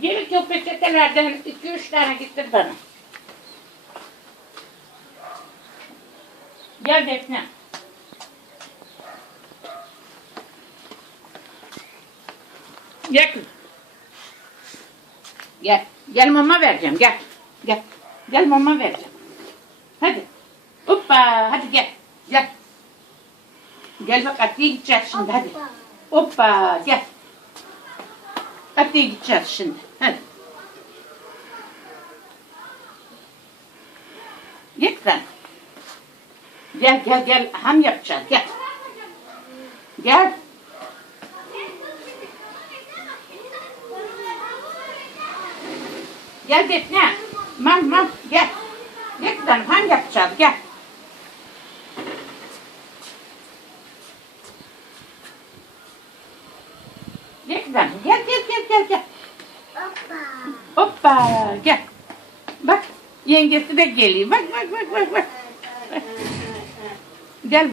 Gerek yok peçetelerden 2-3 tane getir bana. Gel Defne. Gel kız. Gel. Gel mama vereceğim gel. Gel. Gel mama vereceğim. Hadi. Hoppa hadi gel. Gel. Gel bak Atiye gideceğiz şimdi hadi. Hoppa gel. Atiye gideceğiz şimdi. Hadi. Git sen. Gel gel gel. Ham yapacağız gel. Gel. Gel Defne. Mam gel. Gel kızım ham yapacağız gel. Gel kızım gel. Hoppa. Hoppa gel. Bak yengesi de geliyor. Bak.